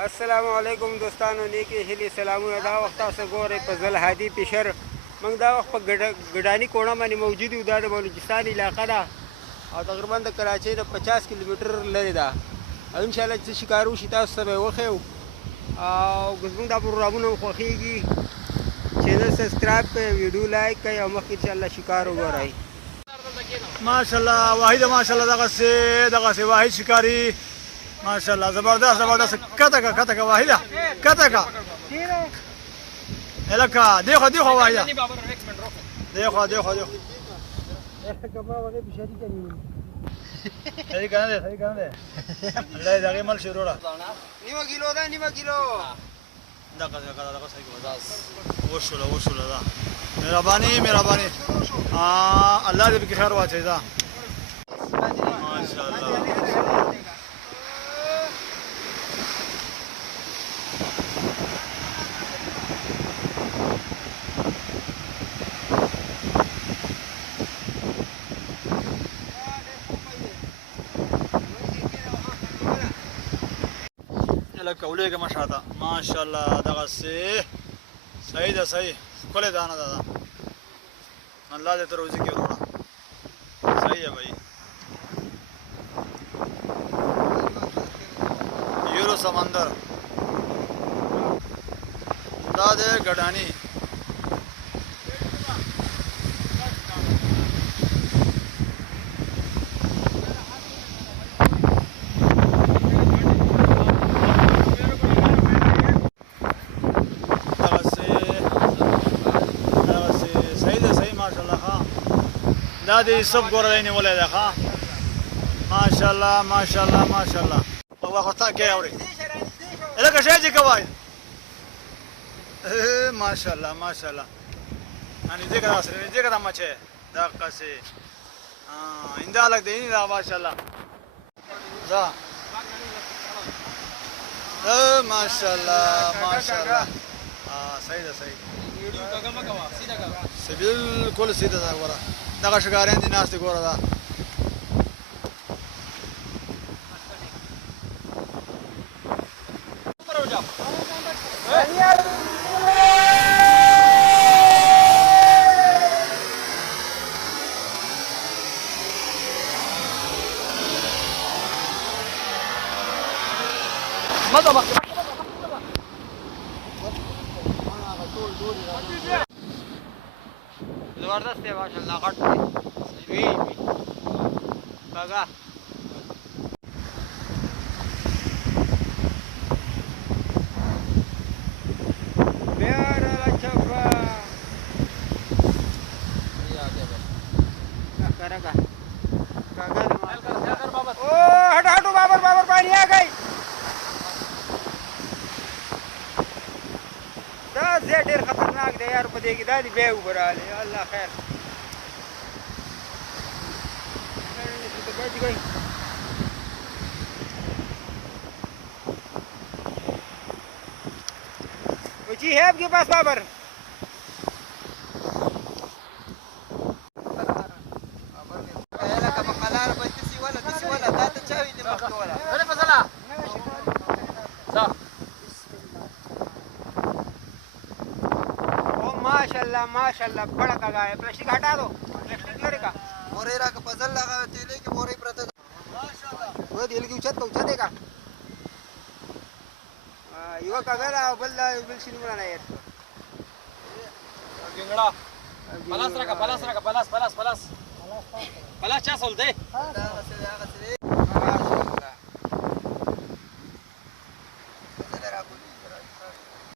असलामुअलैकुम दोस्तانو نیکی هیلې سلامونه دا وخت تاسو ګورئ په ځل هادي پشر موږ دا وخت په ګډاني کوڼه باندې موجود یو. دا د بلوچستان علاقه ده او تقریبا د کراچۍ نه 50 کیلومتر لرې ده او انشاءالله چې ښکار وشي تاسو ته به یې وښیو او که زموږ دا پروګرامونه مو خوښېږي چینل سبسکرایب کړئ ویډیو لایک کړئ او مخکې انشاءالله ښکار وګورئ. ماشاءالله واحد ماشاءالله دغسې واحد شکاري ماشاءالله زبردست کته کا واحده کته کا الکا دیکھو واحده دیکھو صحیح کنه الله دې هغه مل شروع را نیمه کیلو ده نیمه کیلو دغه صحیح کو وشوله دا مهرباني الله دې به خیر واچي دا ماشاءالله. لکه ولېږه مه شاته ماشاءالله دغسې صحیح ده صحیح ښکلې دانه ده الله دې ته روزي کړي وروڼه صحیح ہے بھائی یورو سمندر دا دې ګډانی دا دې سب ګورای نیولې ده ښا ماشاءالله په وخت کې اوري لکه شي چې کوي ماشاءالله अनि دې کړه مچه دا قصه انده لګ دی نه ماشاءالله ځه ماشاءالله صحیح ده صحیح بالکل سیده ده ګوره دغه شکاریان دي ناست ګوره دا زبردست دی ماشاءالله غټ دی کاغه بیاره لا چفا کرګه او هټو بابر پانی آ گئی دا زه ډېر خطرناک دی یار په دې کې دا دی بیا وبراله الله خیر जी है आपके पास बाबर माशाल्लाह बड़ा कागा है प्लास्टिक हटा दो प्लास्टिक क्लियर का बोरे रा का पजल लगा तेले के बोरे प्रत माशाल्लाह वो दिल की उचत पहुंचा देगा युवा कागला बल्ला बिल्सिन बनाना यार गिंगड़ा पलास रखा पलास चा सोल दे